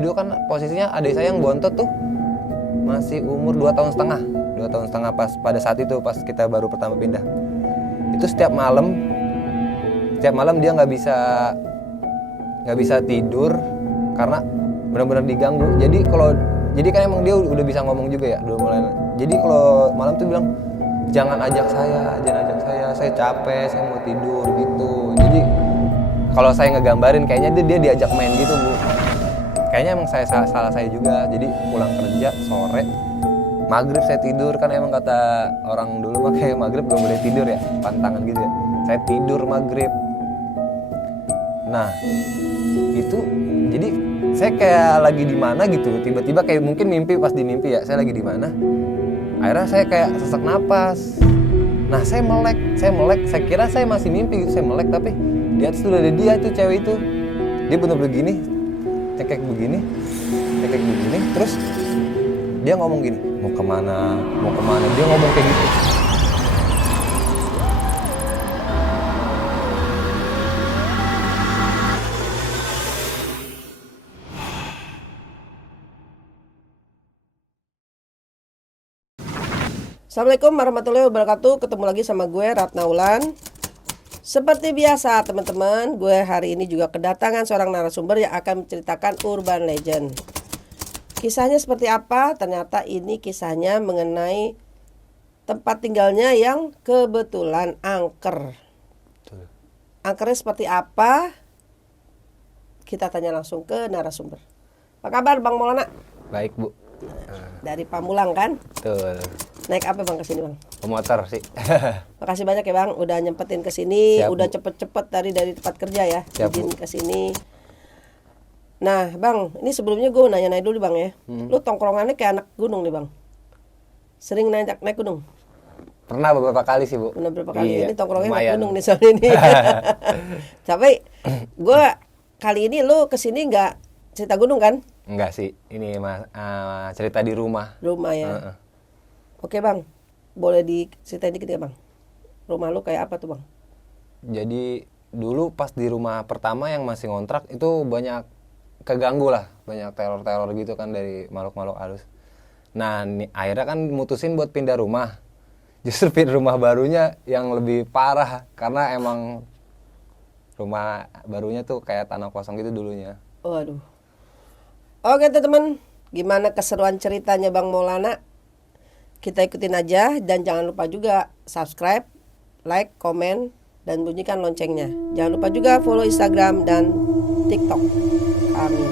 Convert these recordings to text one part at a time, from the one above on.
Jadi kan posisinya adik saya yang bontot tuh masih umur 2 tahun setengah. 2 tahun setengah pas pada saat itu pas kita baru pertama pindah. Itu setiap malam dia nggak bisa tidur karena benar-benar diganggu. Jadi kan emang dia udah bisa ngomong juga ya, udah mulai. Jadi kalau malam tuh bilang jangan ajak saya capek, saya mau tidur gitu. Jadi kalau saya ngegambarin kayaknya dia diajak main gitu, Bu. Kayaknya emang salah saya juga. Jadi pulang kerja sore, maghrib saya tidur, kan emang kata orang dulu mah kayak maghrib gak boleh tidur ya, pantangan gitu ya. Saya tidur maghrib. Nah, itu jadi saya kayak lagi di mana gitu, tiba-tiba kayak mungkin mimpi, pas di mimpi ya, saya lagi di mana. Akhirnya saya kayak sesak napas. Nah, saya melek, saya kira saya masih mimpi gitu, saya melek tapi di atas tuh ada dia tuh, cewek itu. Dia bener-bener begini, cekek begini, terus dia ngomong gini, mau kemana, dia ngomong kayak gitu. Assalamualaikum warahmatullahi wabarakatuh. Ketemu lagi sama gue Ratna Wulan. Seperti biasa teman-teman, gue hari ini juga kedatangan seorang narasumber yang akan menceritakan urban legend. Kisahnya seperti apa? Ternyata ini kisahnya mengenai tempat tinggalnya yang kebetulan angker. Angkernya seperti apa? Kita tanya langsung ke narasumber. Apa kabar Bang Maulana? Baik, Bu. Dari Pamulang kan? Betul. Naik apa Bang kesini Bang? Motor sih. Makasih banyak ya Bang, udah nyempetin kesini, Siap, udah Bu. cepet-cepet dari tempat kerja ya, Siap, izin Bu. kesini. Nah Bang, ini sebelumnya gue nanya-nanya dulu Bang ya, lu tongkrongannya kayak anak gunung nih Bang, sering naik gunung? Pernah beberapa kali sih, Bu. Bener berapa kali? Iya, Ini tongkrongnya anak lumayan. gunung nih soalnya ini. Tapi gue kali ini lu kesini nggak cerita gunung kan? Enggak sih, ini Mas cerita di rumah. Rumah ya. Heeh. Oke Bang, boleh diceritain dikit ya Bang? Rumah lu kayak apa tuh Bang? Jadi dulu pas di rumah pertama yang masih ngontrak itu banyak keganggu lah, banyak teror-teror gitu kan dari makhluk-makhluk halus. Nah, akhirnya kan mutusin buat pindah rumah. Justru pindah rumah barunya yang lebih parah karena emang rumah barunya tuh kayak tanah kosong gitu dulunya. Waduh. Oke teman-teman, gimana keseruan ceritanya Bang Maulana? Kita ikutin aja dan jangan lupa juga subscribe, like, komen, dan bunyikan loncengnya. Jangan lupa juga follow Instagram dan TikTok kami.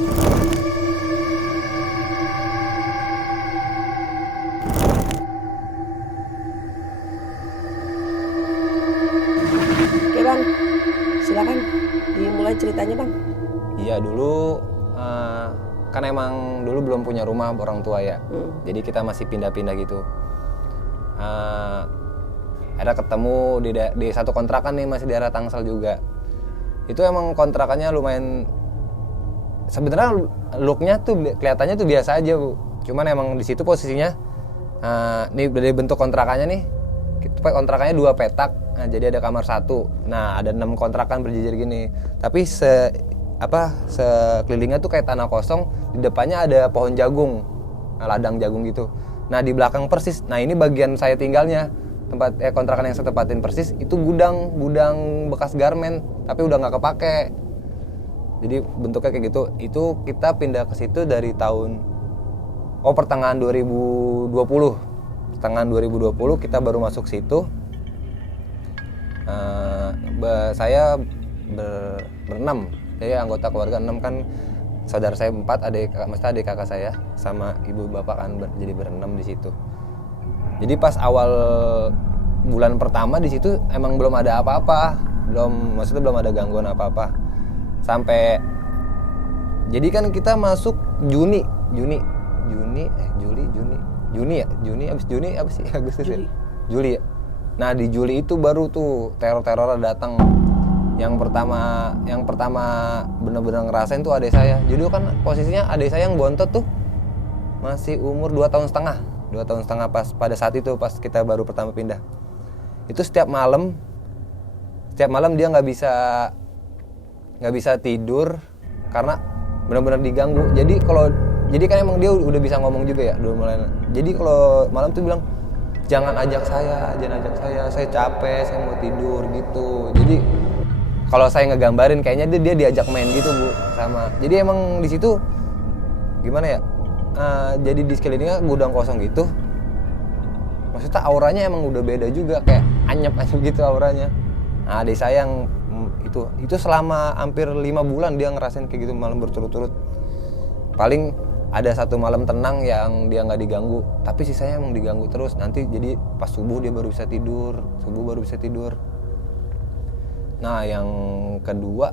Oke Bang, silakan dimulai ceritanya Bang. Iya dulu kan emang dulu belum punya rumah orang tua ya, jadi kita masih pindah-pindah gitu. Ada ketemu di satu kontrakan nih, masih di daerah Tangsel juga. Itu emang kontrakannya lumayan, sebenarnya looknya tuh kelihatannya tuh biasa aja Bu. Cuman emang di situ posisinya, nih dari bentuk kontrakannya nih, kontrakannya 2 petak. Nah, jadi ada kamar 1. Nah, ada 6 kontrakan berjejer gini. Tapi sekelilingnya tuh kayak tanah kosong, di depannya ada pohon jagung, ladang jagung gitu. Nah, di belakang persis, nah ini bagian saya tinggalnya, kontrakan yang saya tempatin persis itu gudang bekas garmen, tapi udah nggak kepake. Jadi bentuknya kayak gitu. Itu kita pindah ke situ dari pertengahan 2020. Pertengahan 2020 kita baru masuk situ. Saya berenam, jadi anggota keluarga 6 kan, saudara saya 4, adik kakak saya sama ibu bapak kan, jadi berenam di situ. Jadi pas awal bulan pertama di situ emang belum ada apa-apa, maksudnya belum ada gangguan apa-apa. Sampai jadi kan kita masuk Juni abis Juni apa sih, Agustus ya? Juli ya. Nah di Juli itu baru tuh teror-teror datang. Yang pertama benar-benar ngerasain tuh adik saya. Jadi kan posisinya adik saya yang bontot tuh masih umur 2 tahun setengah pas pada saat itu, pas kita baru pertama pindah. Itu setiap malam dia nggak bisa tidur karena benar-benar diganggu. Jadi kan emang dia udah bisa ngomong juga ya udah mulai. Jadi kalau malam tuh bilang jangan ajak saya, saya capek, saya mau tidur gitu. Jadi kalau saya ngegambarin kayaknya dia diajak main gitu Bu sama. Jadi emang di situ gimana ya? Jadi di sekelilingnya gudang kosong gitu. Maksudnya auranya emang udah beda juga, kayak anyep gitu auranya. Nah, adik saya yang itu selama hampir 5 bulan dia ngerasain kayak gitu malam berturut-turut. Paling ada 1 malam tenang yang dia nggak diganggu, tapi sisanya emang diganggu terus. Nanti jadi pas subuh dia baru bisa tidur, Nah yang kedua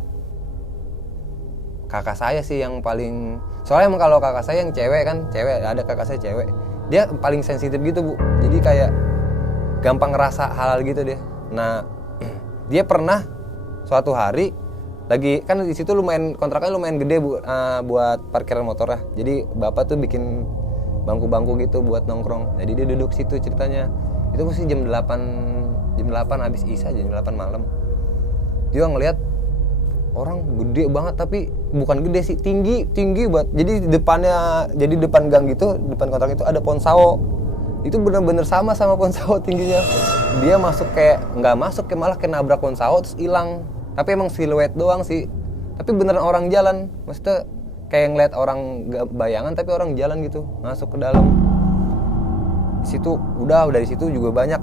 kakak saya sih yang paling, soalnya emang kalau kakak saya yang cewek, ada kakak saya cewek, dia paling sensitif gitu Bu. Jadi kayak gampang ngerasa hal-hal gitu dia. Nah dia pernah suatu hari lagi kan di situ kontrakannya lumayan gede Bu, buat parkiran motor lah. Jadi bapak tuh bikin bangku-bangku gitu buat nongkrong. Jadi dia duduk situ ceritanya. Itu mesti jam 8 habis isya, jam 8 malam. Dia ngelihat orang gede banget, tapi bukan gede sih, tinggi banget. Jadi depan gang gitu, depan kontrak itu ada pohon sawo. Itu benar-benar sama pohon sawo tingginya. Dia nggak masuk malah kena nabrak pohon sawo terus hilang. Tapi emang siluet doang sih. Tapi beneran orang jalan. Maksudnya kayak ngeliat orang gak bayangan tapi orang jalan gitu, masuk ke dalam. Di situ udah di situ juga banyak.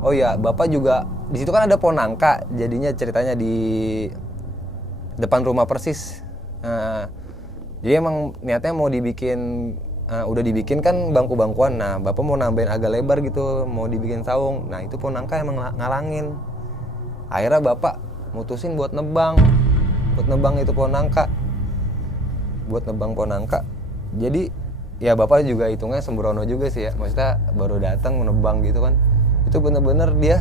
Oh iya, bapak juga di situ kan ada pohon nangka. Jadinya ceritanya di depan rumah persis. Jadi emang niatnya mau dibikin, udah dibikin kan bangku-bangkuan. Nah, bapak mau nambahin agak lebar gitu, mau dibikin saung. Nah, itu pohon nangka emang ngalangin. Akhirnya bapak mutusin buat nebang itu pohon nangka. Nebang pohon nangka. Jadi ya bapak juga hitungnya sembrono juga sih ya. Maksudnya baru datang nebang gitu kan. Itu bener-bener dia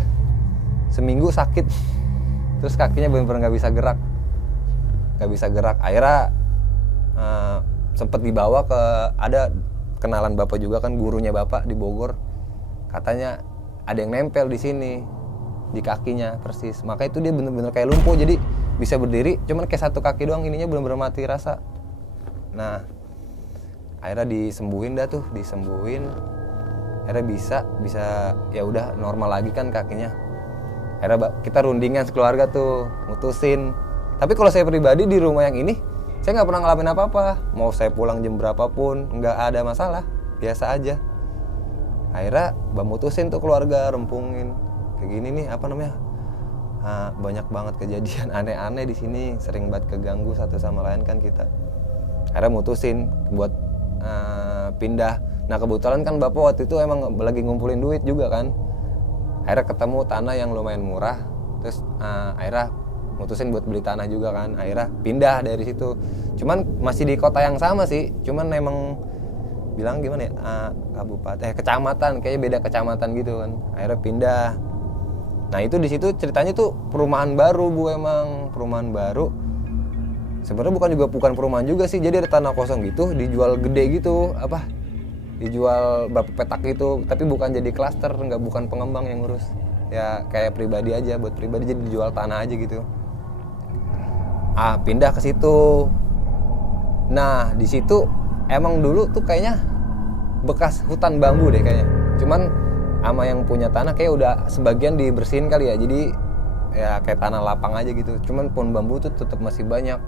seminggu sakit. Terus kakinya bener-bener gak bisa gerak. Akhirnya sempet dibawa ke, ada kenalan bapak juga kan, gurunya bapak di Bogor. Katanya ada yang nempel di sini, di kakinya persis. Maka itu dia bener-bener kayak lumpuh, jadi bisa berdiri cuman kayak 1 kaki doang, ininya bener-bener mati rasa. Nah akhirnya disembuhin. Akhirnya bisa ya udah normal lagi kan kakinya. Akhirnya kita rundingan sekeluarga tuh mutusin. Tapi kalau saya pribadi di rumah yang ini saya nggak pernah ngalamin apa-apa. Mau saya pulang jam berapapun nggak ada masalah, biasa aja. Akhirnya mutusin tuh keluarga, rempungin kayak gini nih, banyak banget kejadian aneh-aneh di sini, sering banget keganggu satu sama lain kan kita. Akhirnya mutusin buat pindah. Nah kebetulan kan bapak waktu itu emang lagi ngumpulin duit juga kan. Akhirnya ketemu tanah yang lumayan murah. Terus akhirnya mutusin buat beli tanah juga kan. Akhirnya pindah dari situ. Cuman masih di kota yang sama sih. Cuman emang bilang gimana ya, kecamatan, kayaknya beda kecamatan gitu kan. Akhirnya pindah. Nah itu di situ ceritanya tuh perumahan baru Bu, emang perumahan baru. Sebenarnya bukan perumahan juga sih. Jadi ada tanah kosong gitu, dijual gede gitu, dijual berapa petak gitu. Tapi bukan jadi klaster, bukan pengembang yang ngurus. Ya kayak pribadi aja, buat pribadi, jadi dijual tanah aja gitu. Pindah ke situ. Nah di situ emang dulu tuh kayaknya bekas hutan bambu deh kayaknya. Cuman sama yang punya tanah kayak udah sebagian dibersihin kali ya. Jadi ya kayak tanah lapang aja gitu. Cuman pohon bambu tuh tetap masih banyak.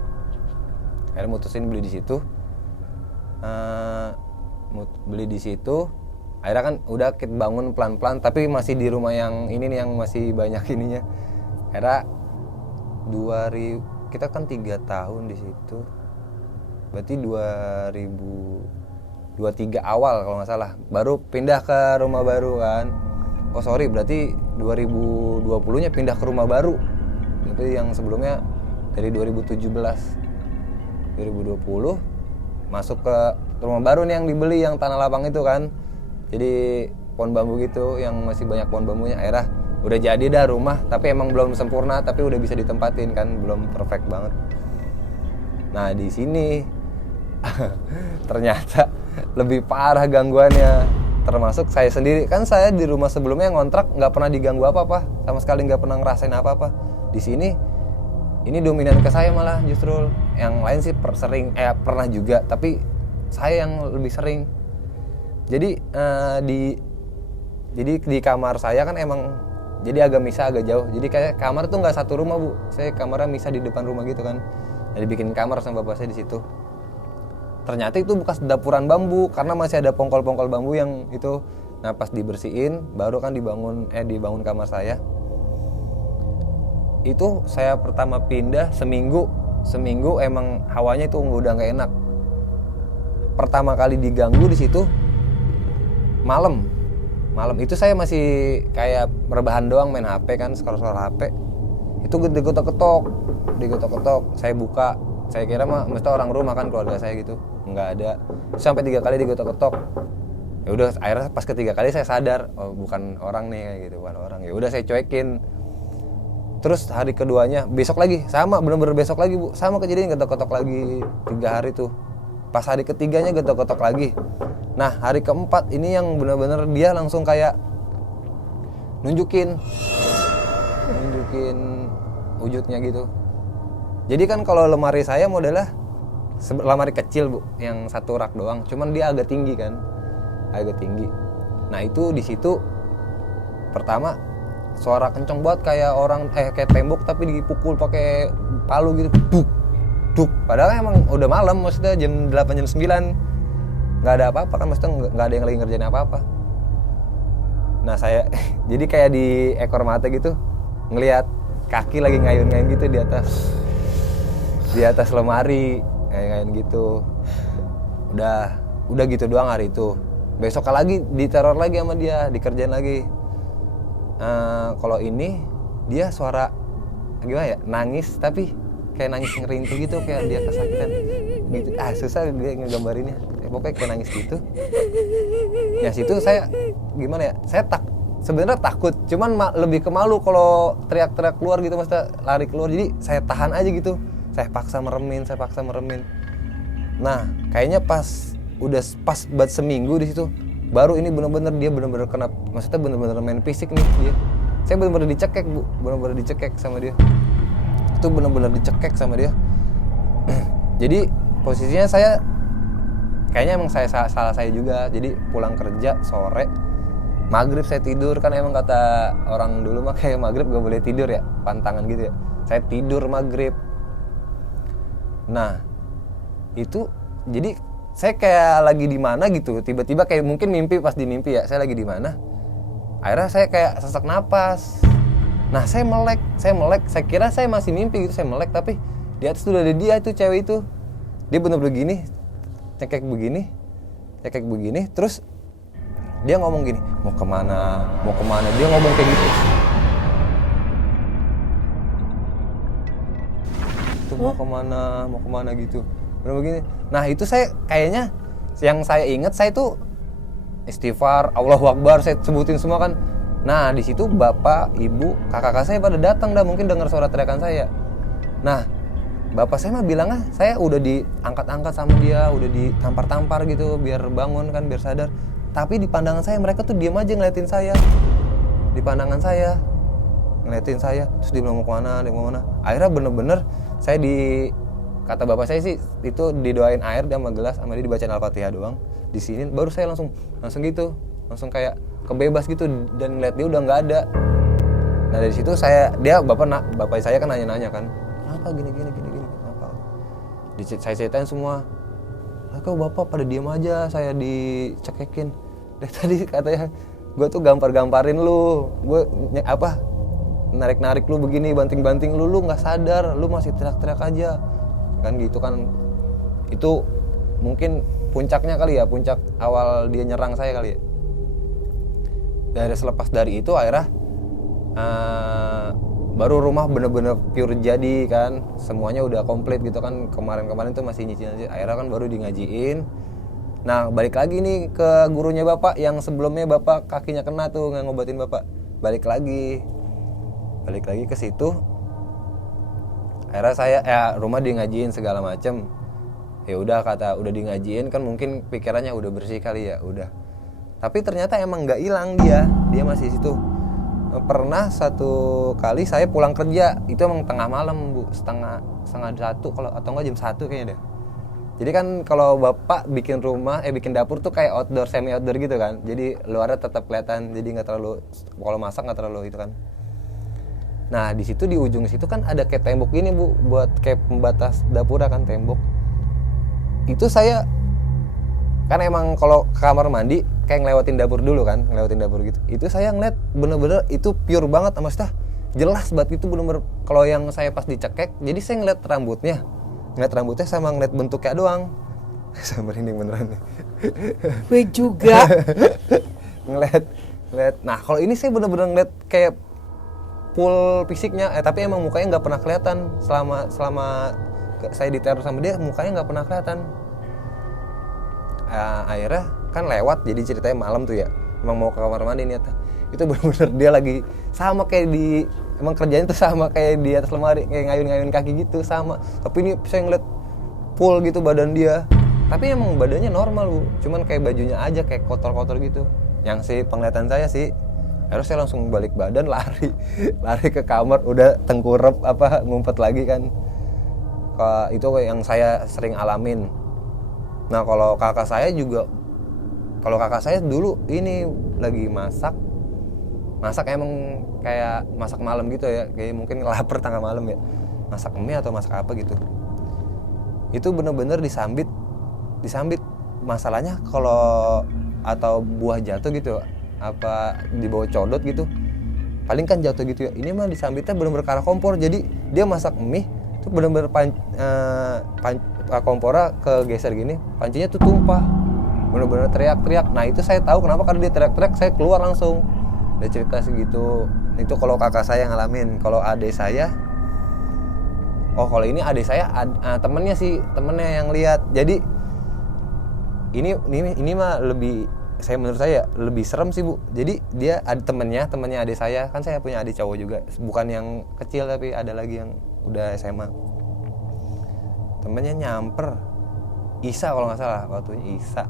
Akhirnya mutusin beli di situ. Akhirnya kan udah kita bangun pelan-pelan, tapi masih di rumah yang ini nih, yang masih banyak ininya. Akhirnya kita kan 3 tahun di situ. Berarti 2023 awal kalau nggak salah baru pindah ke rumah baru kan. Berarti 2020-nya pindah ke rumah baru. Tapi yang sebelumnya dari 2020 masuk ke rumah baru nih yang dibeli, yang tanah lapang itu kan. Jadi pohon bambu gitu, yang masih banyak pohon bambunya. Akhirnya udah jadi dah rumah, tapi emang belum sempurna, tapi udah bisa ditempatin kan, belum perfect banget. Nah di sini ternyata lebih parah gangguannya, termasuk saya sendiri. Kan saya di rumah sebelumnya ngontrak nggak pernah diganggu apa-apa, sama sekali nggak pernah ngerasain apa-apa. Di sini ini dominan ke saya malah justru. Yang lain sih pernah juga, tapi saya yang lebih sering. Jadi di kamar saya kan emang jadi agak misah, agak jauh. Jadi kayak kamar tuh nggak satu rumah, Bu. Saya kamarnya misah di depan rumah gitu kan. Jadi bikin kamar sama bapak saya di situ. Ternyata itu bekas dapuran bambu karena masih ada pongkol-pongkol bambu yang itu. Nah, pas dibersihin baru kan dibangun kamar saya. Itu saya pertama pindah seminggu emang hawanya itu udah nggak enak. Pertama kali diganggu di situ malam itu saya masih kayak rebahan doang, main HP kan, scroll HP. Itu digotok-ketok, saya buka, saya kira mesti orang rumah kan, keluarga saya gitu, nggak ada. Sampai 3 kali digotok-ketok. Ya udah, akhirnya pas ketiga kali saya sadar, oh bukan orang nih kayak gitu, bukan orang. Ya udah saya cuekin. Terus hari keduanya besok lagi sama, bener-bener besok lagi, Bu, sama kejadian, getok-getok lagi 3 hari tuh. Pas hari ketiganya getok-getok lagi. Nah, hari keempat ini yang benar-benar dia langsung kayak nunjukin wujudnya gitu. Jadi kan kalau lemari saya modelnya lemari kecil, Bu, yang 1 rak doang, cuman dia agak tinggi kan. Agak tinggi. Nah, itu di situ pertama suara kenceng banget kayak kayak tembok tapi dipukul pakai palu gitu. Duk. Padahal emang udah malam, maksudnya jam 8 jam 9. Nggak ada apa-apa kan, maksudnya nggak ada yang lagi ngerjain apa-apa. Nah, saya jadi kayak di ekor mata gitu ngelihat kaki lagi ngayun-ngayun gitu di atas lemari, ngayun gitu. Udah gitu doang hari itu. Besok lagi diteror lagi sama dia, dikerjain lagi. Kalau ini dia suara gimana ya, nangis tapi kayak nangis ngerintil gitu, kayak dia kesakitan gitu. Susah dia ngegambarinnya. Pokoknya kayak nangis gitu. Ya situ saya gimana ya? Saya sebenarnya takut, cuman lebih ke malu kalau teriak-teriak keluar gitu, maksudnya lari keluar. Jadi saya tahan aja gitu. Saya paksa meremin. Nah, kayaknya pas buat seminggu di situ, baru ini benar-benar dia benar-benar kena, maksudnya benar-benar main fisik nih dia. Saya benar-benar dicekek, Bu. Benar-benar dicekek sama dia. Itu benar-benar dicekek sama dia. Jadi posisinya saya kayaknya emang salah saya juga. Jadi pulang kerja sore, maghrib saya tidur, kan emang kata orang dulu mah kayak maghrib gak boleh tidur ya, pantangan gitu ya. Saya tidur maghrib. Nah, itu jadi saya kayak lagi di mana gitu, tiba-tiba kayak mungkin mimpi, pas di mimpi ya, saya lagi di mana. Akhirnya saya kayak sesak napas. Nah, saya melek, saya kira saya masih mimpi gitu, saya melek, tapi di atas tuh ada dia tuh, cewek itu. Dia bener-bener gini, cekek begini, terus dia ngomong gini, mau kemana, dia ngomong kayak gitu. Tuh mau kemana gitu, bener begini. Nah, itu saya kayaknya, yang saya ingat, saya tuh istighfar, Allahu Akbar, saya sebutin semua kan. Nah, di situ bapak, ibu, kakak saya pada datang dah, mungkin dengar suara teriakan saya. Nah, bapak saya mah bilangnya saya udah diangkat-angkat sama dia, udah ditampar-tampar gitu biar bangun kan, biar sadar. Tapi di pandangan saya mereka tuh diam aja ngeliatin saya. Di pandangan saya ngeliatin saya, terus dia bilang mau kemana. Akhirnya bener-bener saya kata bapak saya sih itu didoain air sama gelas, sama dia dibacain Al-Fatihah doang. Di sini baru saya langsung gitu, langsung kayak kebebas gitu, dan ngeliat dia udah nggak ada. Nah, dari situ bapak saya kan nanya kan, kenapa gini kenapa? Saya ceritain semua. Kok bapak pada diam aja, saya dicekekin. Dari tadi katanya gue tuh gamparin lu, gue narik lu begini, banting lu nggak sadar, lu masih teriak-teriak aja kan gitu kan. Itu mungkin puncaknya kali ya, puncak awal dia nyerang saya kali ya. Selepas dari itu akhirnya baru rumah bener-bener pure jadi kan, semuanya udah komplit gitu kan. Kemarin tuh masih nyicil aja, akhirnya kan baru di ngajiin. Nah, balik lagi nih ke gurunya bapak yang sebelumnya bapak kakinya kena tuh, nggak ngobatin bapak. Balik lagi ke situ. Akhirnya saya rumah di ngajiin segala macem. Ya udah, kata udah di ngajiin kan, mungkin pikirannya udah bersih kali ya, udah. Tapi ternyata emang nggak hilang dia masih situ. pernah satu kali saya pulang kerja itu emang tengah malam Bu, setengah 1 kalau atau enggak jam 1 kayaknya deh. Jadi kan kalau bapak bikin bikin dapur tuh kayak outdoor, semi outdoor gitu kan, jadi luarnya tetap kelihatan, jadi nggak terlalu, kalau masak nggak terlalu itu kan. Nah di situ di ujung situ kan ada kayak tembok gini Bu, buat kayak pembatas dapurnya kan, tembok. Itu saya kan emang kalau ke kamar mandi kayak ngelewatin dapur dulu kan, ngelewatin dapur gitu. Itu saya ngeliat bener-bener itu pure banget, maksudnya jelas banget itu bener-bener. Kalau yang saya pas dicekek, jadi saya ngeliat rambutnya sama ngeliat bentuknya doang. Saya merinding beneran nih. Gue juga. ngeliat. Nah kalau ini saya bener-bener ngeliat kayak full fisiknya, tapi emang mukanya nggak pernah kelihatan selama saya diteror sama dia, mukanya nggak pernah kelihatan. Akhirnya kan lewat, jadi ceritanya malam tuh ya, emang mau ke kamar mandi niatnya. Itu bener-bener dia lagi sama kayak emang kerjanya tuh sama kayak di atas lemari, kayak ngayun-ngayun kaki gitu sama. Tapi ini saya ngeliat full gitu badan dia. Tapi emang badannya normal Bu, cuman kayak bajunya aja kayak kotor-kotor gitu. Yang sih penglihatan saya sih, harus saya langsung balik badan, lari ke kamar, udah tengkurap ngumpet lagi kan. Itu yang saya sering alamin. Nah kalau kakak saya dulu ini lagi masak emang kayak masak malam gitu ya, kayak mungkin lapar tengah malam ya, masak mie atau masak apa gitu. Itu bener-bener disambit. Masalahnya kalau atau buah jatuh gitu, apa di bawah codot gitu, paling kan jatuh gitu ya. Ini mah disambitnya bener-bener ke arah kompor, jadi dia masak mie itu bener-bener kompornya kegeser gini, pancinya tuh tumpah, bener-bener teriak-teriak. Nah itu saya tahu kenapa, karena dia teriak-teriak, saya keluar langsung. Dia cerita segitu. Itu kalau kakak saya ngalamin. Kalau adik saya, kalau ini adik saya temennya yang lihat. Jadi ini mah lebih, menurut saya lebih serem sih Bu. Jadi dia ada temennya adik saya, kan saya punya adik cowok juga, bukan yang kecil tapi ada lagi yang udah SMA. Temennya nyamper, Isa kalau nggak salah, waktunya Isa.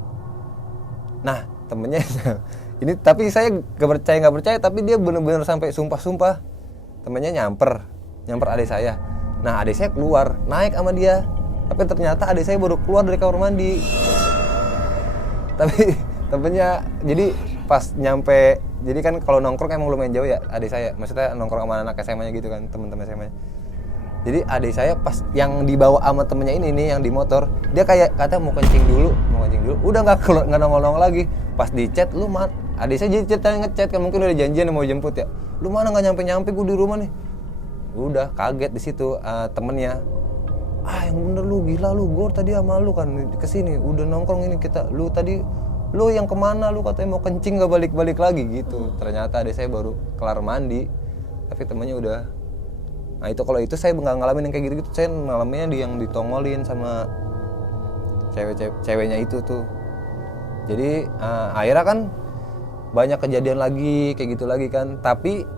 Nah temennya ini, tapi saya nggak percaya, tapi dia bener-bener sampai sumpah. Temennya nyamper adik saya. Nah adik saya keluar, naik sama dia, tapi ternyata adik saya baru keluar dari kamar mandi. Tapi temennya, jadi pas nyampe, jadi kan kalau nongkrong emang lumayan jauh ya adik saya, maksudnya nongkrong sama anak SMA-nya gitu kan, teman-teman SMA-nya. Jadi adik saya pas yang dibawa sama temennya ini nih, yang di motor, dia kayak kata mau kencing dulu, udah nggak nongol lagi. Pas di chat, lu mana? Adik saya jadi ceritanya ngechat kan, mungkin udah janjian mau jemput ya. Lu mana nggak nyampe gue di rumah nih. Udah kaget di situ temennya. Yang bener lu, gila lu, gue tadi sama lu kan kesini, udah nongkrong ini kita. Lu yang kemana, lu katanya mau kencing nggak balik lagi gitu. Ternyata adik saya baru kelar mandi, tapi temennya udah. Nah itu, kalau itu saya nggak ngalamin yang kayak gitu, saya ngalaminnya yang ditongolin sama ceweknya itu tuh. Jadi akhirnya kan banyak kejadian lagi kayak gitu lagi kan. Tapi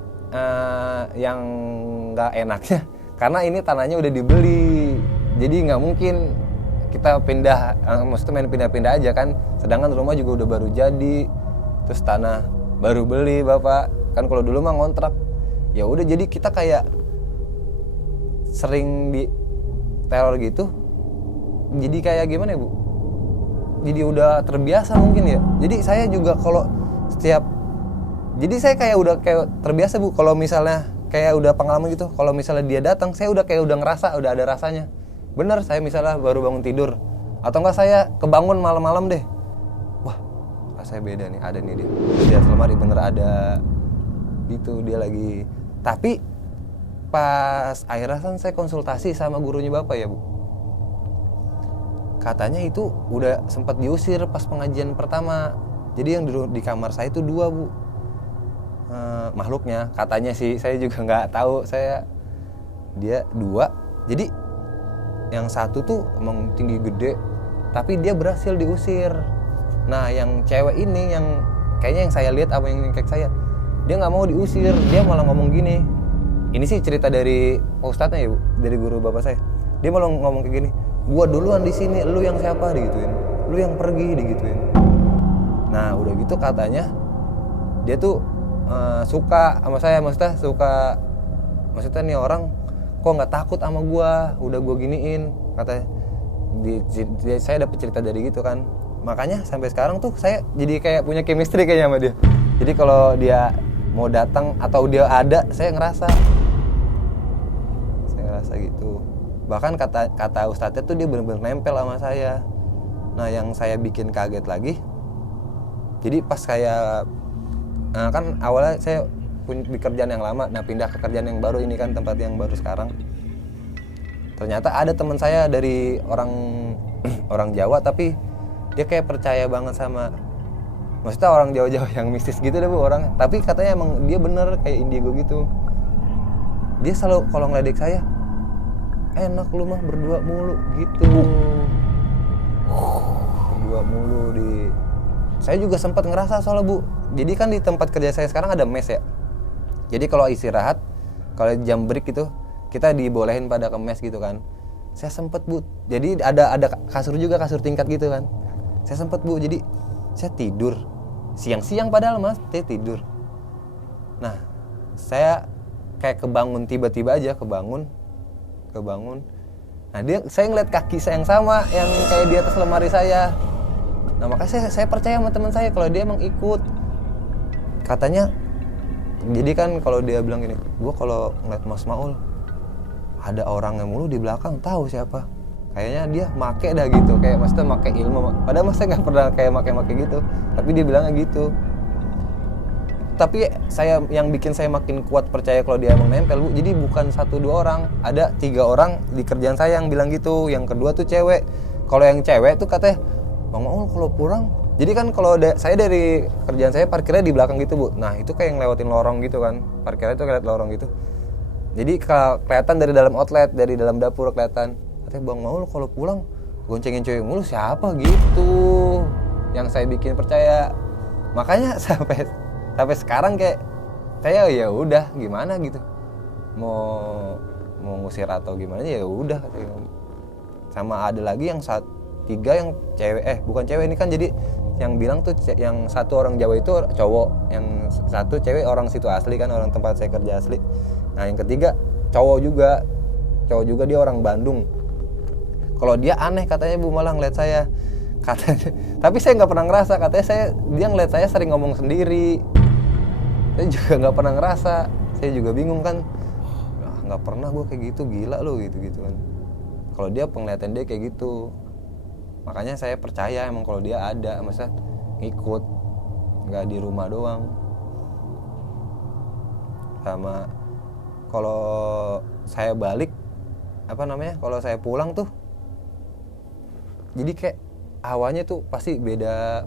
yang nggak enaknya, karena ini tanahnya udah dibeli, jadi nggak mungkin kita pindah, maksudnya main pindah-pindah aja kan. Sedangkan rumah juga udah baru jadi, terus tanah baru beli bapak kan. Kalau dulu mah ngontrak. Ya udah, jadi kita kayak sering di teror gitu. Jadi kayak gimana ya Bu? Jadi udah terbiasa mungkin ya. Jadi saya juga kalau jadi saya kayak udah kayak terbiasa Bu. Kalau misalnya kayak udah pengalaman gitu, kalau misalnya dia datang, saya udah ngerasa, udah ada rasanya. Bener, saya misalnya baru bangun tidur, atau enggak saya kebangun malam-malam deh, wah rasanya beda nih, ada nih dia di atas lemari, bener ada gitu dia lagi. Tapi pas akhirnya kan saya konsultasi sama gurunya bapak ya Bu, katanya itu udah sempat diusir pas pengajian pertama. Jadi yang di kamar saya itu 2 Bu, makhluknya katanya sih, saya juga nggak tahu. Dia 2, jadi yang satu tuh emang tinggi gede, tapi dia berhasil diusir. Nah yang cewek ini, yang kayaknya yang saya lihat apa yang kayak saya, dia nggak mau diusir, dia malah ngomong gini. Ini sih cerita dari ustadznya ya Bu, dari guru bapak saya. Dia malah ngomong kayak gini, gua duluan di sini, lu yang siapa, digituin, lu yang pergi, digituin. Nah udah gitu katanya dia tuh suka sama saya, maksudnya nih orang kok nggak takut sama gua, udah gua giniin, katanya. Saya dapet cerita dari gitu kan, makanya sampai sekarang tuh saya jadi kayak punya chemistry kayaknya sama dia. Jadi kalau dia mau datang atau dia ada, saya ngerasa gitu. Bahkan kata ustadznya tuh dia benar-benar nempel sama saya. Nah yang saya bikin kaget lagi, jadi pas kayak kan awalnya saya punya di kerjaan yang lama, nah pindah ke kerjaan yang baru ini kan, tempat yang baru sekarang. Ternyata ada teman saya dari orang Jawa, tapi dia kayak percaya banget sama, maksudnya orang Jawa-Jawa yang mistis gitu deh bu orang. Tapi katanya emang dia bener kayak indigo gitu. Dia selalu kalau ngeledek saya, enak lu mah berdua mulu gitu. Berdua mulu saya juga sempat ngerasa soalnya bu. Jadi kan di tempat kerja saya sekarang ada mes ya. Jadi kalau istirahat, kalau jam break gitu, kita dibolehin pada ke mes gitu kan. Saya sempet bu, jadi ada kasur juga, kasur tingkat gitu kan. Saya sempet bu, jadi saya tidur siang-siang padahal mas, saya tidur. Nah, saya kayak kebangun tiba-tiba aja kebangun. Nah saya ngeliat kaki saya yang sama, yang kayak di atas lemari saya. Nah makanya saya percaya sama teman saya kalau dia emang ikut. Katanya, jadi kan kalau dia bilang gini, gua kalau ngeliat Mas Maul ada orang yang mulu di belakang, tahu siapa. Kayaknya dia make dah gitu, kayak maksudnya make ilmu. Padahal mas saya nggak pernah kayak make gitu, tapi dia bilangnya gitu. Tapi yang bikin saya makin kuat percaya kalau dia emang nempel bu. Jadi bukan 1-2 orang, ada 3 orang di kerjaan saya yang bilang gitu. Yang kedua tuh cewek. Kalau yang cewek tuh katanya, Bang Maul kalau pulang, jadi kan kalau saya dari kerjaan saya parkirnya di belakang gitu bu. Nah itu kayak ngelewatin lorong gitu kan, parkirnya itu kayak lorong gitu. Jadi kelihatan dari dalam outlet, dari dalam dapur kelihatan. Katanya Bang Maul kalau pulang goncengin cewek mulu siapa gitu. Yang saya bikin percaya. Makanya sampai sekarang kayak saya ya udah gimana gitu, mau ngusir atau gimana ya udah. Sama ada lagi yang 3 yang cewek, bukan cewek ini kan, jadi yang bilang tuh yang 1 orang Jawa itu cowok, yang 1 cewek orang situ asli kan, orang tempat saya kerja asli. Nah yang ketiga cowok juga dia orang Bandung. Kalau dia aneh katanya bu, malah ngeliat saya katanya, tapi saya nggak pernah ngerasa. Katanya dia ngeliat saya sering ngomong sendiri. Saya juga nggak pernah ngerasa, saya juga bingung kan, nggak pernah gue kayak gitu, gila lo gitu kan. Kalau dia penglihatan dia kayak gitu, makanya saya percaya emang kalau dia ada, masa ngikut, nggak di rumah doang. Sama kalau saya balik, kalau saya pulang tuh, jadi kayak awalnya tuh pasti beda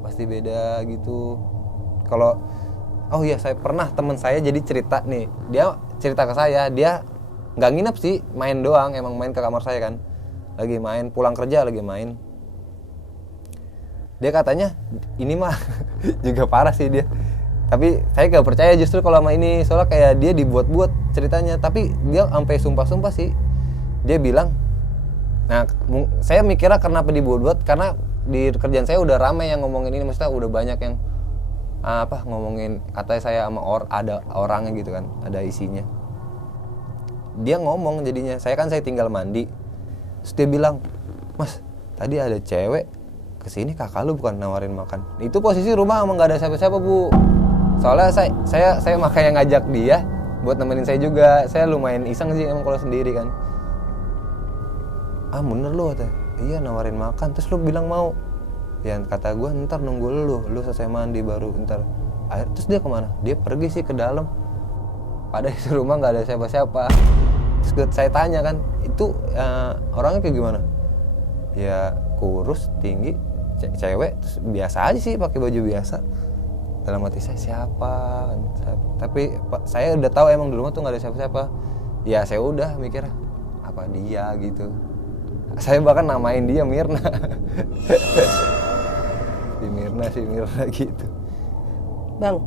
gitu. Kalau oh iya, saya pernah teman saya jadi cerita nih, dia cerita ke saya, dia nggak nginep sih, main doang, emang main ke kamar saya kan, lagi main, pulang kerja lagi main. Dia katanya ini mah juga parah sih dia, tapi saya nggak percaya justru kalau sama ini, soalnya kayak dia dibuat-buat ceritanya, tapi dia sampai sumpah-sumpah sih. Dia bilang, nah saya mikirnya kenapa dibuat-buat, karena di kerjaan saya udah ramai yang ngomongin ini, maksudnya udah banyak yang ngomongin katanya saya sama ada orangnya gitu kan, ada isinya. Dia ngomong jadinya, saya tinggal mandi, terus dia bilang, Mas tadi ada cewek kesini, kakak lu bukan nawarin makan. Itu posisi rumah emang nggak ada siapa-siapa bu, soalnya saya makanya ngajak dia buat nemenin saya juga. Saya lumayan iseng sih emang kalau sendiri kan. Bener lu kata, iya nawarin makan, terus lu bilang mau. Ya kata gue, ntar nunggu lu selesai mandi baru ntar. Terus dia kemana? Dia pergi sih ke dalam. Padahal di rumah nggak ada siapa-siapa. Terus saya tanya kan, itu orangnya kayak gimana? Ya kurus, tinggi, cewek, terus biasa aja sih, pakai baju biasa. Dalam hati saya siapa? Tapi saya udah tahu emang di rumah tuh nggak ada siapa-siapa. Ya saya udah mikir apa dia gitu. Saya bahkan namain dia Mirna. si Mirna gitu. Bang,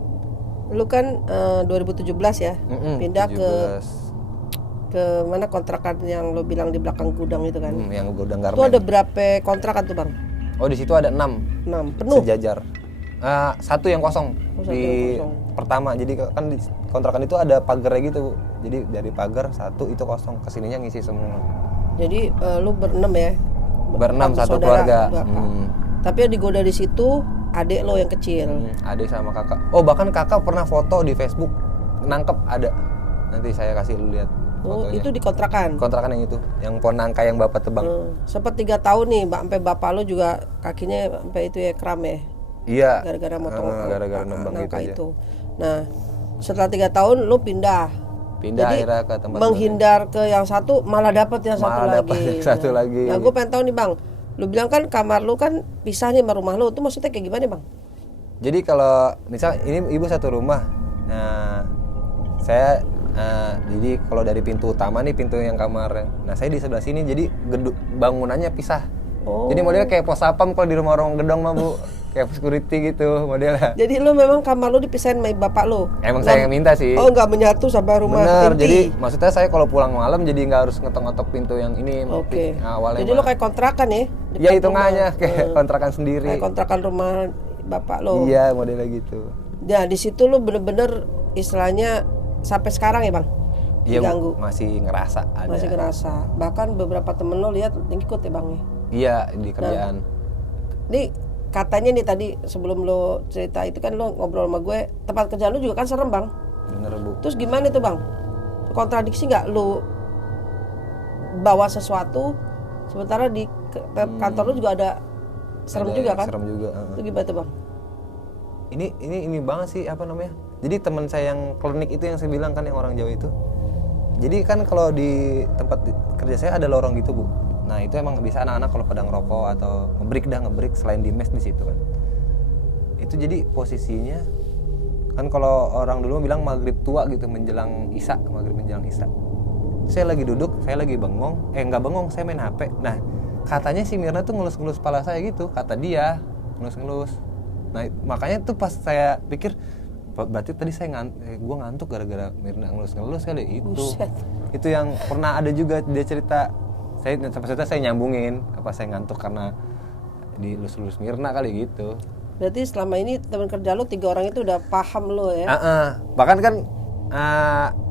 lu kan 2017 ya, pindah 17. ke mana kontrakan yang lo bilang di belakang gudang itu kan? Yang gudang garmen. Itu ada berapa kontrakan tuh bang? Oh di situ ada 6. 6 penuh. Sejajar. Satu yang kosong Oh, satu di yang kosong. pertama. Jadi kan di kontrakan itu ada pagarnya gitu Bu. Jadi dari pagar satu itu kosong, kesininya ngisi semua. Jadi lu berenam ya? Berenam, satu Saudara, keluarga. bapak. Tapi yang digoda di situ adik lo yang kecil. Adik sama kakak. Oh bahkan kakak pernah foto di Facebook nangkep ada. Nanti saya kasih lu lihat Oh, fotonya. itu di kontrakan. Kontrakan yang itu, yang pohon nangka yang bapak tebang. Sempat 3 tahun nih, sampai bapak lo juga kakinya sampai itu ya kram ya, Iya. gara-gara motong Gara-gara nembang gitu nangka aja. itu. Nah, setelah 3 tahun lo pindah. Pindah Jadi, akhirnya ke tempat menghindar ke yang satu, malah dapat yang satu Malah dapet lagi. yang satu lagi. Nah, gue pengen tahu nih bang, lu bilang kan kamar lu kan pisah nih sama rumah lu, itu maksudnya kayak gimana bang? Jadi kalau misal ini ibu satu rumah, nah saya jadi kalau dari pintu utama nih pintu yang kamar, nah saya di sebelah sini jadi bangunannya pisah. Oh. Jadi modelnya kayak pos sapam kalau di rumah orang gedong mah Bu, kayak security gitu modelnya. Jadi lu memang kamar lu dipisahin sama bapak lu? Emang saya yang minta sih. Oh, nggak menyatu sama rumah Bener, inti? jadi maksudnya saya kalau pulang malam jadi nggak harus ngetok-ngetok pintu yang ini. Oke. Awalnya Jadi lu kayak kontrakan ya? ya depan hitungannya rumah. kayak kontrakan sendiri. Kayak kontrakan rumah bapak lo. Iya modelnya gitu. Nah, di situ lu bener-bener istilahnya sampai sekarang ya bang? Iya Bu, Diganggu? masih ngerasa ada. Masih ngerasa. Bahkan beberapa temen lo lihat ngikut ya bang ya? Iya di kerjaan. Nih katanya nih tadi sebelum lo cerita itu kan lo ngobrol sama gue, tempat kerjaan lo juga kan serem bang. Bener Bu. Terus gimana tuh bang? Kontradiksi nggak lo bawa sesuatu sementara di kantor lo juga ada serem Ada juga kan? Serem juga. Itu gimana tuh bang? Ini banget sih apa namanya? Jadi teman saya yang klinik itu yang saya bilang kan yang orang Jawa itu. Jadi kan kalau di tempat kerja saya ada lorong gitu Bu. Nah itu emang bisa anak-anak kalau pada ngerokok atau ngebreak selain di mes di situ kan. Itu jadi posisinya kan kalau orang dulu bilang maghrib tua gitu menjelang isya, maghrib menjelang isya. Saya lagi duduk, saya lagi bengong, nggak bengong, saya main HP. Nah katanya si Mirna tuh ngelus-ngelus kepala saya gitu, kata dia ngelus-ngelus. Nah makanya tuh pas saya pikir berarti tadi gue ngantuk gara-gara Mirna ngelus-ngelus kali itu. Buset. Itu yang pernah ada juga dia cerita. Saya nyambungin apa saya ngantuk karena dilus-lus Mirna kali gitu. Berarti selama ini teman kerja lo 3 orang itu udah paham lo ya? Bahkan kan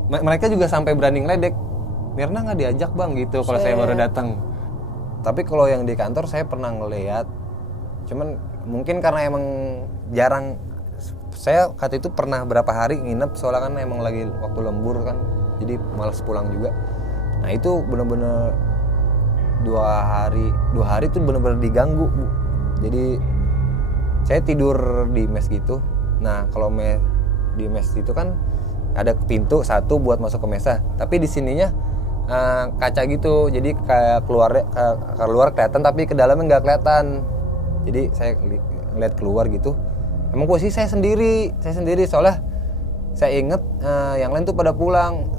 mereka juga sampai berani ngeledek. Mirna nggak diajak bang gitu kalau saya baru datang. Tapi kalau yang di kantor saya pernah ngeliat. Cuman mungkin karena emang jarang. Saya kata itu pernah berapa hari nginep soalnya kan emang lagi waktu lembur kan. Jadi malas pulang juga. Nah itu bener-bener 2 hari itu benar-benar diganggu Bu. Jadi saya tidur di mes gitu. Nah kalau di mes itu kan ada pintu satu buat masuk ke mesa. Tapi di sininya kaca gitu. Jadi kayak keluar kelihatan tapi ke dalamnya nggak kelihatan. Jadi saya ngeliat keluar gitu. Emang posisi saya sendiri soalnya saya inget yang lain tuh pada pulang.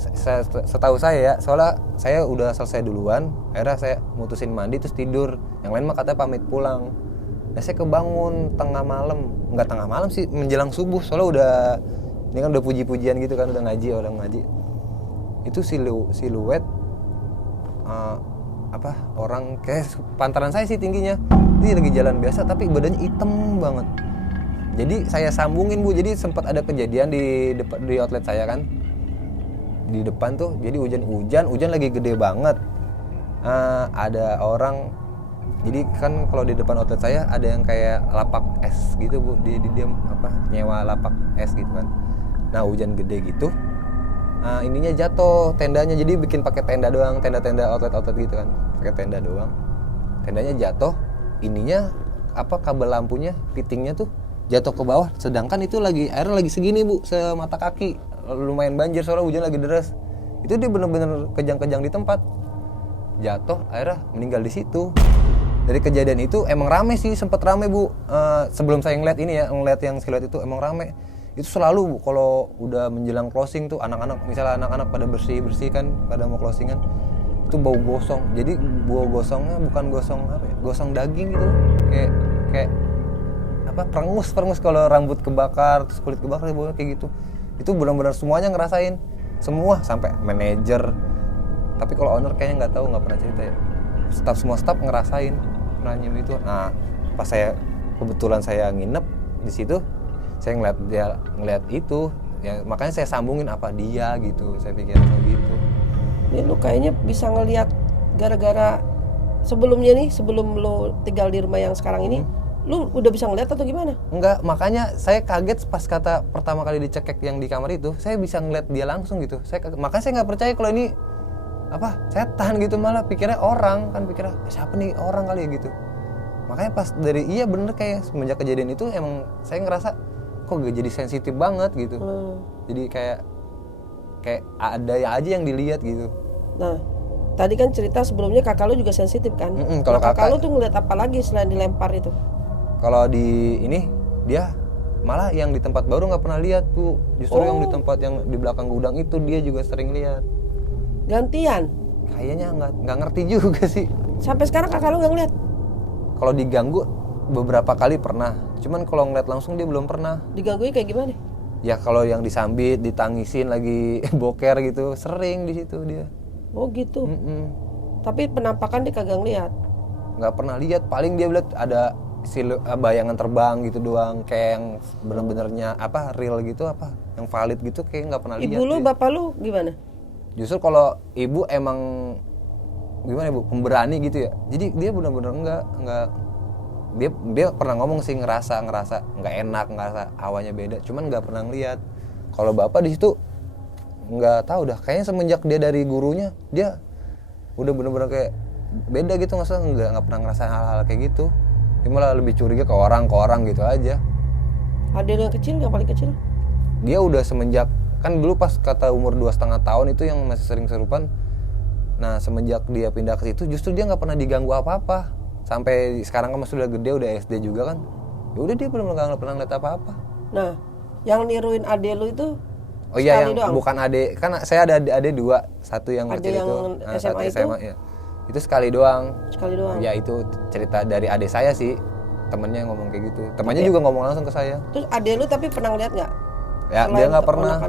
Setahu saya ya, soalnya saya udah selesai duluan. Akhirnya saya mutusin mandi terus tidur. Yang lain mah katanya pamit pulang. Nah saya kebangun tengah malam, nggak tengah malam sih, menjelang subuh. Soalnya ini kan udah puji-pujian gitu kan, udah ngaji. Itu siluet orang kayak pantaran saya sih tingginya. Ini lagi jalan biasa tapi badannya hitam banget. Jadi saya sambungin Bu, jadi sempat ada kejadian di outlet saya kan. Di depan tuh, jadi hujan lagi gede banget. Ada orang, jadi kan kalau di depan outlet saya ada yang kayak lapak es gitu Bu, di nyewa lapak es gitu kan. Nah hujan gede gitu, ininya jatuh tendanya, jadi bikin pakai tenda doang, tenda outlet gitu kan, pakai tenda doang. Tendanya jatuh, ininya kabel lampunya, fittingnya tuh jatuh ke bawah, sedangkan itu airnya lagi segini Bu, semata kaki, lumayan banjir soalnya hujan lagi deras. Itu dia bener-bener kejang-kejang di tempat, jatuh, akhirnya meninggal di situ. Dari kejadian itu emang rame sih, sempet rame Bu. Sebelum saya ngeliat yang siluet itu emang rame. Itu selalu Bu, kalau udah menjelang closing tuh misalnya anak-anak pada bersih kan, pada mau closingan, itu bau gosong. Jadi bau gosongnya bukan gosong daging gitu, kayak perengus kalau rambut kebakar terus kulit kebakar baunya kayak gitu. Itu benar-benar semuanya ngerasain, semua sampai manajer. Tapi kalau owner kayaknya nggak pernah cerita ya. Semua staff ngerasain nanya itu. Nah pas kebetulan saya nginep di situ saya ngeliat itu ya, makanya saya sambungin apa dia gitu, saya pikir gitu. Ini lu kayaknya bisa ngelihat gara-gara sebelumnya nih, sebelum lu tinggal di rumah yang sekarang ini, lu udah bisa ngeliat atau gimana? Enggak, makanya saya kaget pas kata pertama kali dicekek yang di kamar itu, saya bisa ngeliat dia langsung gitu. Makanya saya nggak percaya kalau ini apa setan gitu, malah pikirnya orang, kan pikirnya siapa nih, orang kali ya gitu. Makanya pas dari iya bener, kayak semenjak kejadian itu emang saya ngerasa kok gak jadi sensitif banget gitu. Jadi kayak ada ya aja yang dilihat gitu. Nah, tadi kan cerita sebelumnya kakak lu juga sensitif kan? Kalau kakak lu tuh ngeliat apa lagi selain dilempar itu? Kalau di ini dia malah yang di tempat baru nggak pernah lihat tuh, justru yang di tempat yang di belakang gudang itu dia juga sering lihat. Gantian? Kayaknya nggak ngerti juga sih. Sampai sekarang kakak lu nggak ngeliat? Kalau diganggu beberapa kali pernah, cuman kalau ngeliat langsung dia belum pernah. Diganggunya kayak gimana? Ya kalau yang disambit, ditangisin lagi boker gitu, sering di situ dia. Oh gitu. Tapi penampakan dia kagak ngeliat? Nggak pernah lihat, paling dia lihat ada bayangan terbang gitu doang, kayak yang bener-benernya apa real gitu, apa yang valid gitu, kayak nggak pernah lihat. Ibu lu, bapak lu gimana? Justru kalau ibu emang gimana ibu, pemberani gitu ya. Jadi dia benar-benar nggak dia pernah ngomong sih ngerasa nggak enak, ngerasa hawanya beda, cuman nggak pernah ngeliat. Kalau bapak di situ nggak tahu dah, kayaknya semenjak dia dari gurunya dia udah bener-bener kayak beda gitu, nggak pernah ngerasain hal-hal kayak gitu. Dia malah lebih curiga ke orang gitu aja. Ada yang kecil, yang paling kecil? Dia udah semenjak kan dulu pas kata umur 2,5 tahun itu yang masih sering kesurupan. Nah semenjak dia pindah ke situ justru dia nggak pernah diganggu apa-apa. Sampai sekarang kan sudah gede, udah SD juga kan. Ya udah dia benar-benar nggak pernah ngeliat apa-apa. Nah, yang niruin ade lu itu? Oh iya, yang doang? Bukan ade, kan saya ada ade dua, satu yang ade kecil yang itu, SMA satu itu? SMA ya. Itu sekali doang. Sekali doang. Ya itu cerita dari ade saya sih, temennya ngomong kayak gitu. Temannya juga ngomong langsung ke saya. Terus ade lu tapi pernah ngeliat nggak? Ya dia nggak pernah.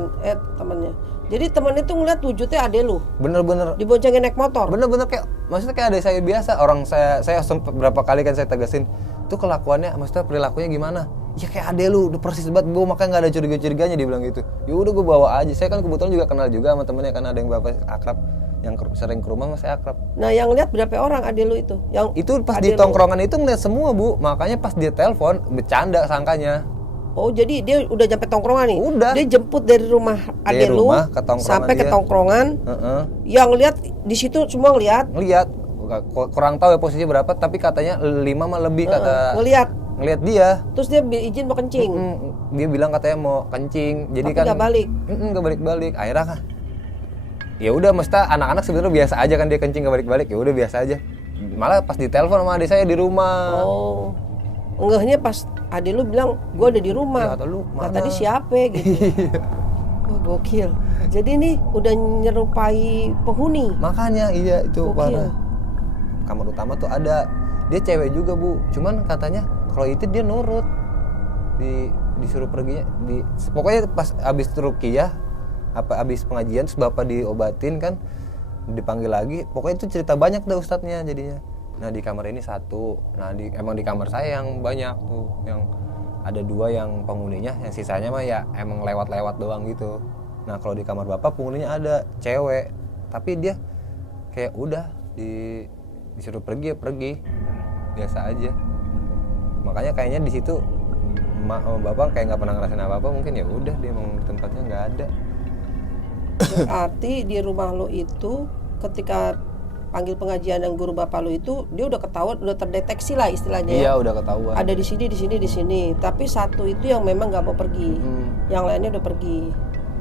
Temennya. Jadi temennya tuh ngeliat wujudnya ade lu. Bener-bener. Diboncengin naik motor. Bener-bener kayak, maksudnya kayak ade saya biasa. Orang saya sempat berapa kali kan saya tegasin, tuh kelakuannya, maksudnya perilakunya gimana? Ya kayak ade lu, udah persis banget, gue makanya nggak ada curiga-curiganya, dia bilang gitu. Ya udah gue bawa aja. Saya kan kebetulan juga kenal juga sama temennya, kan ada yang bapak akrab, yang sering ke rumah masih akrab. Nah yang lihat berapa orang ade lu itu? Yang itu pas di tongkrongan itu ngeliat semua bu, makanya pas dia telepon bercanda sangkanya. Oh jadi dia udah sampai tongkrongan nih? Udah. Dia jemput dari rumah ade lu sampai ke tongkrongan. Yang lihat di situ semua ngeliat? Ngeliat, kurang tahu ya posisinya berapa, tapi katanya 5 mah lebih kata. Ngeliat dia. Terus dia izin mau kencing. Dia bilang katanya mau kencing, jadi tapi kan nggak balik. Nggak balik. Akhirnya kan, ya udah, mesti anak-anak sebenarnya biasa aja kan, dia kencing nggak balik. Ya udah biasa aja. Malah pas ditelepon sama adik saya di rumah. Oh, enggaknya pas adik lu bilang gue ada di rumah. Ya, nah, tadi siapa gitu? Wah gokil. Jadi ini udah nyerupai penghuni. Makanya iya itu gokil. Parah. Kamar utama tuh ada, dia cewek juga bu. Cuman katanya kalau itu dia nurut, disuruh perginya, pokoknya pas abis ruqyah, abis pengajian, terus bapak diobatin kan, dipanggil lagi, pokoknya itu cerita banyak dah ustadznya jadinya. Nah di kamar ini satu, nah emang di kamar saya yang banyak tuh, yang ada 2 yang penghuninya, yang sisanya mah ya emang lewat-lewat doang gitu. Nah kalau di kamar bapak penghuninya ada cewek, tapi dia kayak udah disuruh pergi ya pergi, biasa aja. Makanya kayaknya di situ bapak kayak nggak pernah ngerasain apa-apa, mungkin ya udah dia emang tempatnya nggak ada. Berarti di rumah lo itu ketika panggil pengajian yang guru bapak lo itu dia udah ketahuan, udah terdeteksi lah istilahnya. Iya udah ketahuan. Ada di sini. Tapi satu itu yang memang nggak mau pergi, yang lainnya udah pergi.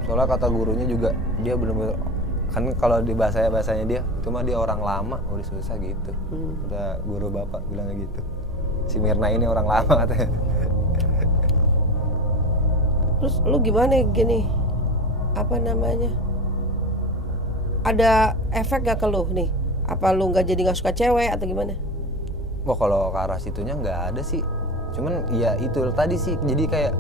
Soalnya kata gurunya juga dia benar-benar kan, kalau di bahasanya dia cuma dia orang lama, udah susah gitu. Udah guru bapak bilangnya gitu. Si Mirna ini orang lama katanya. Terus lu gimana gini? Apa namanya? Ada efek gak ke lu nih? Apa lu jadi gak suka cewek atau gimana? Wah kalau ke arah situnya nggak ada sih. Cuman ya itu tadi sih, jadi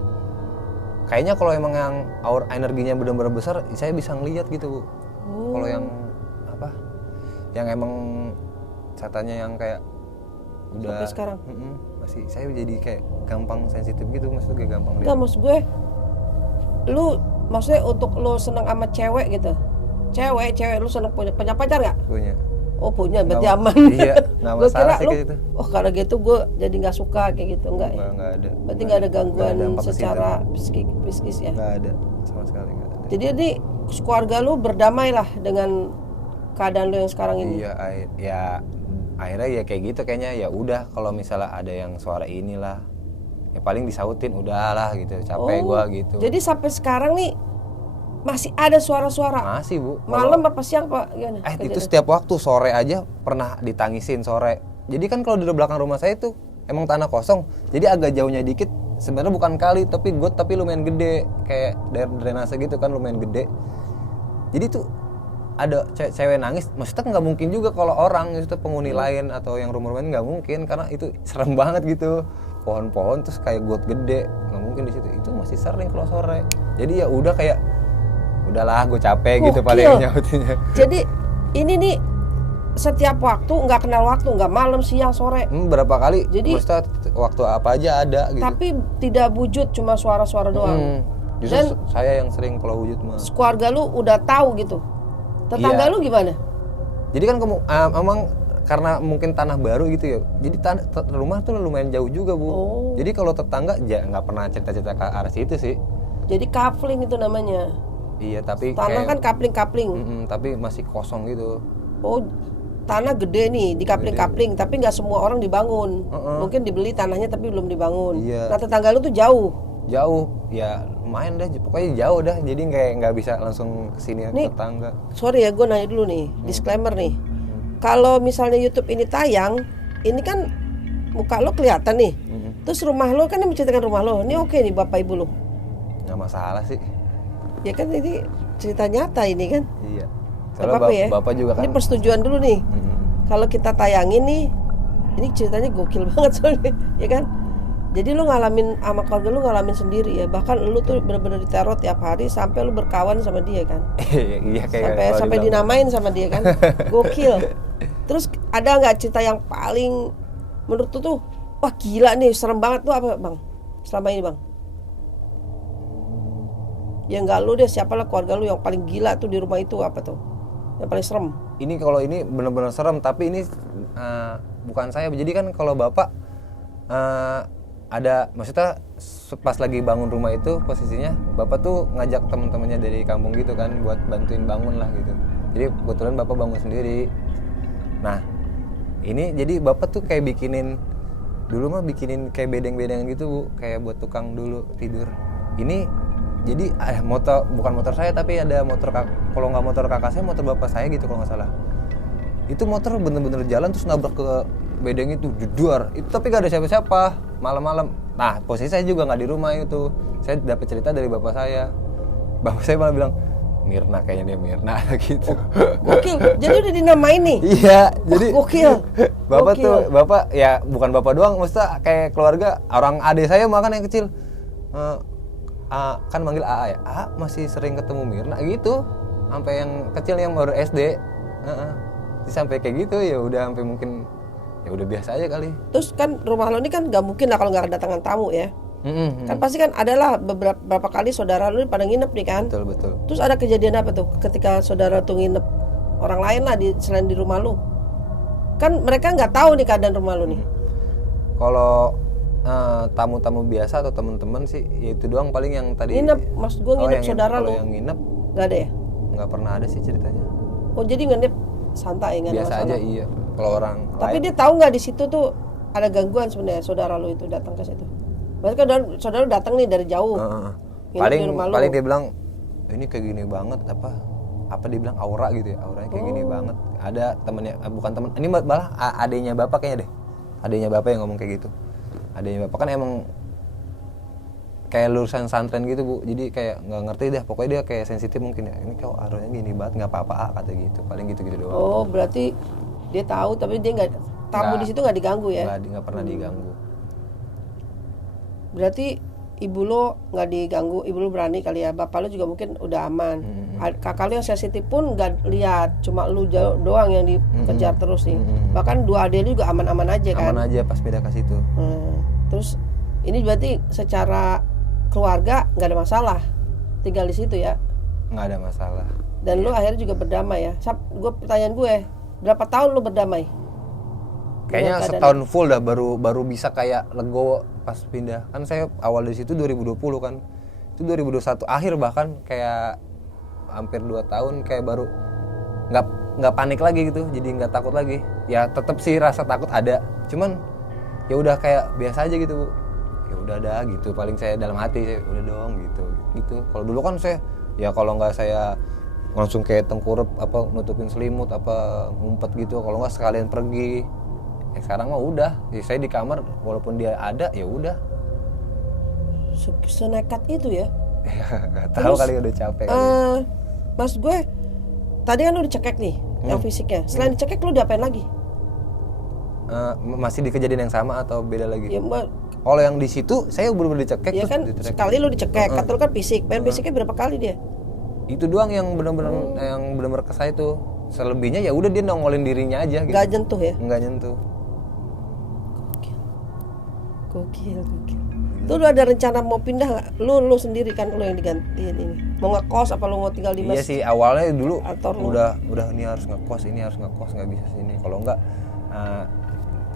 kayaknya kalau emang yang aura energinya benar-benar besar, saya bisa ngelihat gitu bu. Kalau yang apa? Yang emang katanya yang kayak sampai sekarang. Masih saya jadi kayak gampang sensitif gitu, maksudnya kayak gampang Enggak, maksud gue lu maksudnya untuk lu seneng sama cewek gitu. Cewek lu seneng punya pacar nggak? punya. Oh punya, berarti Nggak- aman. Iya, nggak Gue masalah kira sih lu, kayak gitu. oh kalau gitu gue jadi nggak suka kayak gitu, enggak ya? Nggak ada. Berarti nggak ada gangguan dampak ke situ. secara psikis ya? Nggak ada sama sekali, nggak ada. Jadi ini keluarga lu berdamai lah dengan keadaan lu yang sekarang ini. Iya, ya akhirnya ya kayak gitu kayaknya. Ya udah, kalau misalnya ada yang suara inilah, ya paling disautin udahlah gitu, capek gua gitu. Jadi sampai sekarang nih masih ada suara-suara. Masih Bu. Malam apa siang Pak? Gimana? Itu setiap waktu, sore aja pernah ditangisin sore. Jadi kan kalau di belakang rumah saya itu emang tanah kosong, jadi agak jauhnya dikit. Sebenarnya bukan kali tapi got, tapi lumayan gede, kayak daerah drainase gitu kan, lumayan gede. Jadi tuh ada cewek nangis, maksudnya nggak mungkin juga kalau orang itu penghuni lain atau yang rumah lain, nggak mungkin karena itu serem banget gitu. Pohon-pohon terus kayak got gede, nggak mungkin di situ. Itu masih sering kalau sore. Jadi ya udah kayak udahlah, gue capek gitu Gokil. paling nyautinnya. Jadi ini nih setiap waktu, nggak kenal waktu, nggak malam, siang, sore. Berapa kali? Jadi- maksudnya waktu apa aja ada gitu. Tapi tidak wujud, cuma suara-suara doang. Justru Dan saya yang sering kalau wujud mah. keluarga lu udah tahu gitu. Tetangga Iya. lu gimana? Jadi kan emang karena mungkin tanah baru gitu ya. Jadi rumah tuh lumayan jauh juga Bu. Oh. Jadi kalau tetangga nggak pernah cerita-cerita ke arah situ sih. Jadi coupling itu namanya. Iya tapi Tanah kan coupling-coupling. tapi masih kosong gitu. Oh, tanah gede nih, di coupling-coupling, tapi nggak semua orang dibangun. Mungkin dibeli tanahnya tapi belum dibangun. Iya. Nah, tetangga lu tuh jauh. Jauh, ya lumayan deh. Pokoknya jauh dah. Jadi kayak nggak bisa langsung kesini Nih. tetangga. Sorry ya, gue nanya dulu nih, disclaimer nih. Kalau misalnya YouTube ini tayang, ini kan muka lo kelihatan nih. Terus rumah lo kan, yang menceritakan rumah lo. Ini oke nih bapak ibu lo. Nggak masalah sih. Ya kan ini cerita nyata ini kan. Iya. Gak Soalnya apa-apa ya. bapak juga kan. Ini persetujuan dulu nih. Kalau kita tayangin nih, ini ceritanya gokil banget soalnya, ya kan? Jadi lu ngalamin sama keluarga lu, ngalamin sendiri ya. Bahkan lu tuh benar-benar diteror tiap hari sampai lu berkawan sama dia kan. Iya kayak Sampai kalau dibilang. dinamain sama dia kan. Gokil. Terus ada nggak cerita yang paling menurut lu tuh wah gila nih, serem banget tuh apa Bang? Selama ini Bang? Ya nggak lu deh, siapalah keluarga lu yang paling gila tuh di rumah itu apa tuh? Yang paling serem? Ini kalau ini benar-benar serem, tapi ini bukan saya. Jadi kan kalau bapak ada, maksudnya pas lagi bangun rumah itu posisinya bapak tuh ngajak teman-temannya dari kampung gitu kan buat bantuin bangun lah gitu. Jadi kebetulan bapak bangun sendiri. Nah ini jadi bapak tuh kayak bikinin kayak bedeng-bedengan gitu Bu, kayak buat tukang dulu tidur. Ini jadi bukan motor saya tapi ada motor kalau nggak motor kakak saya, motor bapak saya gitu kalau nggak salah. Itu motor bener-bener jalan terus nabrak ke bedeng itu, jedor. Itu tapi gak ada siapa-siapa malam-malam. Nah posisi saya juga nggak di rumah itu. Saya dapat cerita dari bapak saya. Bapak saya malah bilang, Mirna kayaknya dia Mirna gitu. Gokil. Jadi udah dinamain nih. Iya, jadi gokil. Bapak Gokil. tuh, bapak ya bukan bapak doang, maksudnya kayak keluarga, orang adik saya makan yang kecil. Kan manggil AA ya, AA masih sering ketemu Mirna gitu. Sampai yang kecil yang baru SD. Sampai kayak gitu ya udah sampai mungkin ya udah biasa aja kali. Terus kan rumah lo ini kan nggak mungkin lah kalau nggak kedatangan tamu ya. Kan pasti kan adalah beberapa kali saudara lu pada nginep nih kan. Betul. Terus ada kejadian apa tuh ketika saudara tuh nginep orang lain lah selain di rumah lu? Kan mereka nggak tahu nih keadaan rumah lu nih. Kalau tamu-tamu biasa atau teman-teman sih, ya itu doang paling yang tadi. Nginep, maksud gua nginep saudara kalau lu. yang nginep Nggak ada ya? nggak pernah ada sih ceritanya. Oh jadi nginep santai nggak ada Biasa masalah. aja iya. Kalau orang Tapi lain, dia tahu nggak di situ tuh ada gangguan sebenarnya saudara lu itu datang ke situ. Berarti kan saudara lu datang nih dari jauh. Nginep di rumah lu. paling dia bilang ini kayak gini banget apa dia bilang aura gitu ya, auranya kayak gini banget. Ada temennya, bukan temen, ini malah adenya bapak kayaknya deh, adenya bapak yang ngomong kayak gitu. Adenya bapak kan emang kayak lulusan santren gitu Bu, jadi kayak nggak ngerti dah, pokoknya dia kayak sensitif mungkin ya, ini kok auranya gini banget, nggak apa-apa kata gitu, paling gitu doang. Oh berarti dia tahu tapi dia nggak tamu Nggak. di situ nggak diganggu ya? Nggak pernah diganggu. Berarti ibu lo nggak diganggu, ibu lo berani kali ya, bapak lo juga mungkin udah aman. Kakak lo yang sensitif pun nggak lihat, cuma lu doang yang dikejar terus nih. Bahkan dua adik lu juga aman-aman aja kan. Aman aja pas pindah ke situ. Terus ini berarti secara keluarga nggak ada masalah tinggal di situ ya? Nggak ada masalah. Dan lu akhirnya juga berdamai ya. Pertanyaan gue, berapa tahun lu berdamai? Kayaknya setahun full dah baru bisa kayak legowo pas pindah. Kan saya awal dari situ 2020 kan. Itu 2021 akhir bahkan kayak hampir 2 tahun kayak baru nggak panik lagi gitu. Jadi nggak takut lagi. Ya tetap sih rasa takut ada. Cuman ya udah kayak biasa aja gitu, Bu. Ya udah dah gitu. Paling saya dalam hati saya udah dong gitu. Kalau dulu kan saya ya kalau nggak saya langsung kayak tengkurap apa nutupin selimut apa ngumpet gitu. Kalau nggak sekalian pergi. Ya sekarang mah udah, ya saya di kamar walaupun dia ada ya udah. Senekat itu ya? Gak tahu kali udah capek kali. Mas gue, tadi kan lu dicekek nih, yang fisiknya. Selain dicekek lu diapain lagi? Masih di kejadian yang sama atau beda lagi? Ya, kalau yang di situ saya bener-bener dicekek. Ya kan sekali lu dicekek, kata lu kan fisik. Main fisiknya berapa kali dia? Itu doang yang bener-bener ke saya tuh. Selebihnya ya udah dia nongolin dirinya aja gitu. Gak nyentuh ya? Nggak nyentuh. Gokil. Tuh lu ada rencana mau pindah nggak? Lu sendiri kan, lu yang digantiin ini. Mau ngekos apa lu mau tinggal di Iya sih awalnya dulu atau udah ini harus ngekos nggak bisa sini. Kalau nggak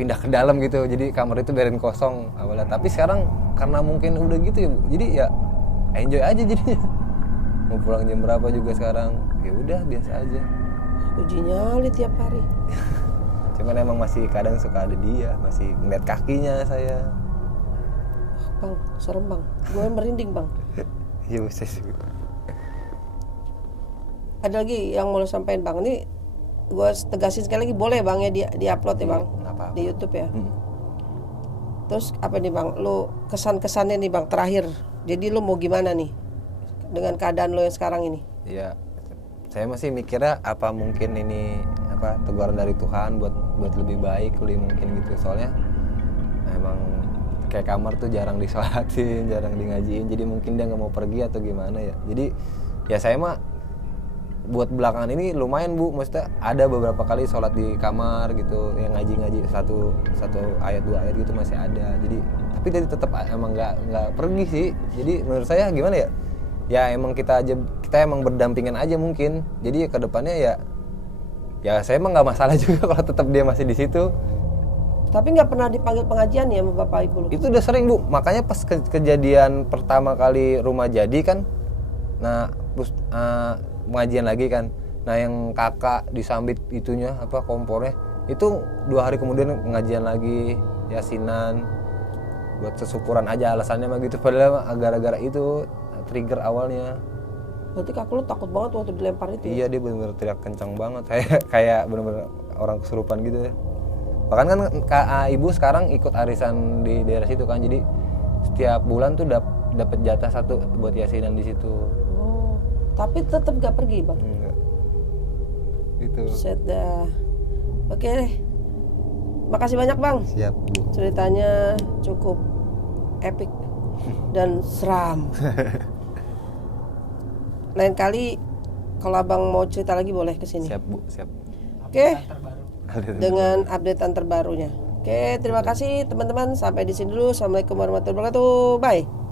pindah ke dalam gitu. Jadi kamar itu biarin kosong awalnya. Tapi sekarang karena mungkin udah gitu ya, Bu. Jadi ya enjoy aja jadinya. Mau pulang jam berapa juga sekarang. Ya udah biasa aja. Uji nyali tiap hari. Cuman emang masih kadang suka ada dia, masih ngeliat kakinya saya. Bang, serem bang, gue merinding bang. Iya bisa sih. Ada lagi yang mau lo sampein bang, ini gue tegasin sekali lagi, boleh bang ya di upload ya bang, di YouTube ya. Terus apa nih bang, lo kesan-kesannya nih bang terakhir, jadi lo mau gimana nih dengan keadaan lo yang sekarang ini? Iya, saya masih mikirnya apa mungkin ini apa teguran dari Tuhan buat lebih baik, lebih mungkin gitu. Soalnya emang kayak kamar tuh jarang disolatin, jarang di ngajiin, jadi mungkin dia nggak mau pergi atau gimana ya. Jadi ya saya mah buat belakangan ini lumayan Bu, maksudnya ada beberapa kali sholat di kamar gitu, yang ngaji satu ayat 2 ayat gitu masih ada. Jadi tapi dia tetap emang nggak pergi sih. Jadi menurut saya gimana ya? Ya emang kita emang berdampingan aja mungkin. Jadi kedepannya ya saya emang nggak masalah juga kalau tetap dia masih di situ. Tapi nggak pernah dipanggil pengajian ya sama bapak ibu lu? Itu udah sering Bu, makanya pas kejadian pertama kali rumah jadi kan, nah terus pengajian lagi kan, nah yang kakak disambit itunya apa kompornya, itu 2 hari kemudian pengajian lagi, yasinan, buat sesyukuran aja alasannya mah gitu, padahal gara-gara itu trigger awalnya. Berarti kakak lu takut banget waktu dilempar itu? Iya dia benar-benar teriak kencang banget, kayak benar-benar orang kesurupan gitu ya. Bahkan kan ibu sekarang ikut arisan di daerah situ kan, jadi setiap bulan tuh dapat jatah 1 buat yasinan di situ. Oh, tapi tetap gak pergi bang? Enggak. Gitu. Set dah. Oke deh. Makasih banyak bang. Siap Bu. Ceritanya cukup epic dan seram. Lain kali kalau abang mau cerita lagi boleh kesini. Siap Bu, siap. Oke. Dengan updatean terbarunya. Oke, terima kasih teman-teman. Sampai di sini dulu. Assalamualaikum warahmatullahi wabarakatuh. Bye.